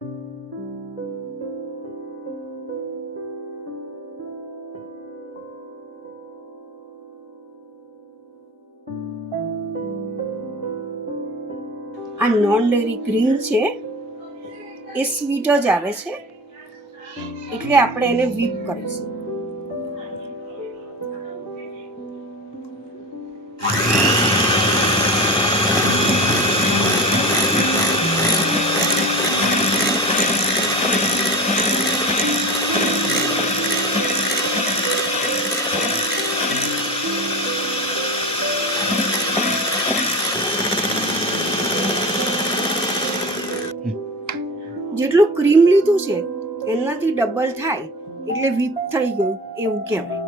આ non dairy cream છે એ sweet જ આવે છે, એટલે આપણે એને વ્હીપ કરીશું. જેટલું ક્રીમ લીધું છે એનાથી ડબલ થાય એટલે વ્હીપ થઈ ગયું એવું કહેવાય.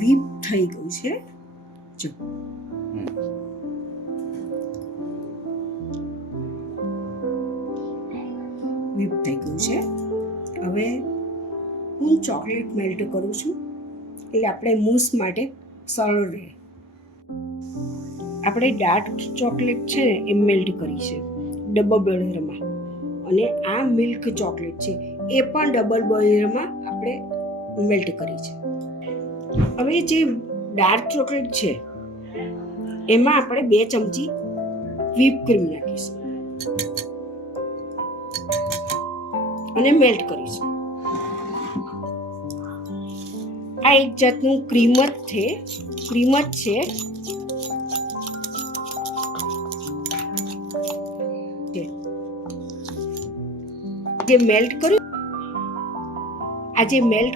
વ્હીપ થઈ ગયું છે. જો વ્હીપ થઈ ગયું છે. હવે હું ચોકલેટ મેલ્ટ કરું છું એટલે આપણે મૂસ માટે સરળ રહે. આપણે ડાર્ક ચોકલેટ છે ને એ મેલ્ટ કરી છે ડબલ બોઇલરમાં, અને આ મિલ્ક ચોકલેટ છે એ પણ ડબલ બોઇલરમાં આપણે મેલ્ટ કરી છે. હવે જે ડાર્ક ચોકલેટ છે એમાં આપણે 2 ચમચી વ્હીપ ક્રીમ નાખીશું અને મેલ્ટ કરીશું. આ એક જાતનું ક્રીમ જ છે. જે મેલ્ટ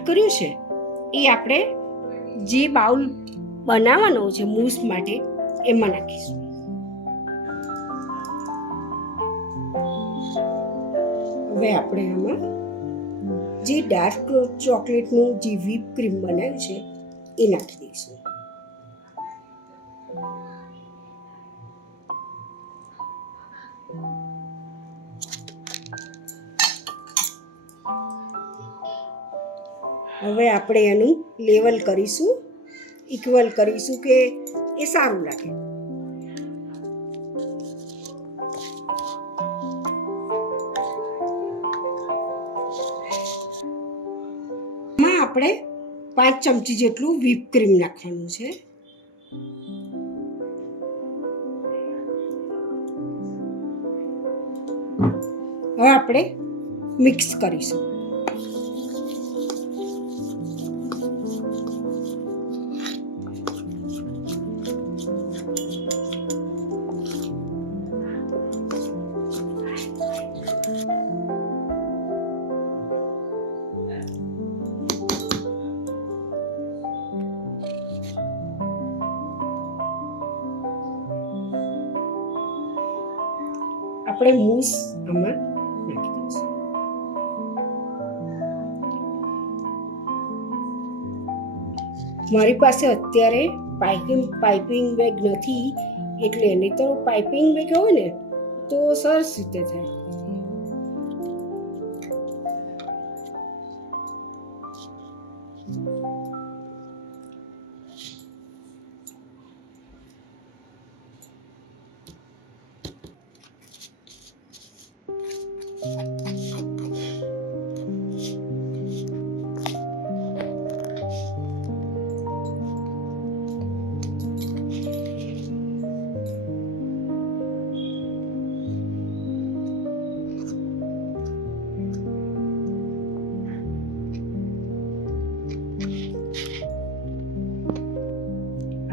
કર્યું છે એ આપણે જે બાઉલ બનાવવાનો છે મૂસ માટે એમાં નાખીશું. હવે આપણે આમાં જે ડાર્ક ચોકલેટનું જે વ્હીપ ક્રીમ બનાવ્યું છે એ નાખી દઈશું. હવે આપણે એનું લેવલ કરીશું, ઇક્વલ કરીશું કે એ સારું લાગે. આપણે 5 ચમચી જેટલું વ્હીપ ક્રીમ નાખવાનું છે. હવે આપણે મિક્સ કરીશું. આપણે મૂસ આમાં નાખી દઈશું. મારી પાસે અત્યારે પાઇપિંગ બેગ નથી, એટલે એની તો પાઇપિંગ બેગ હોય ને તો સરસ રીતે થાય.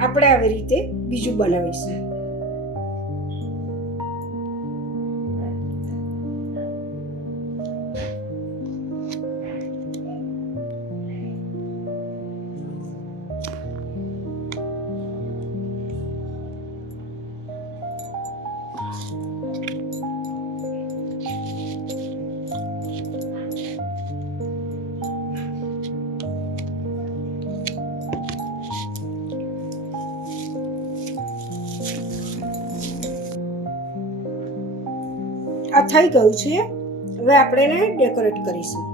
આપણે આવી રીતે બીજું બનાવીશું. આ થઈ ગયું છે. હવે આપણે એને ડેકોરેટ કરીશું.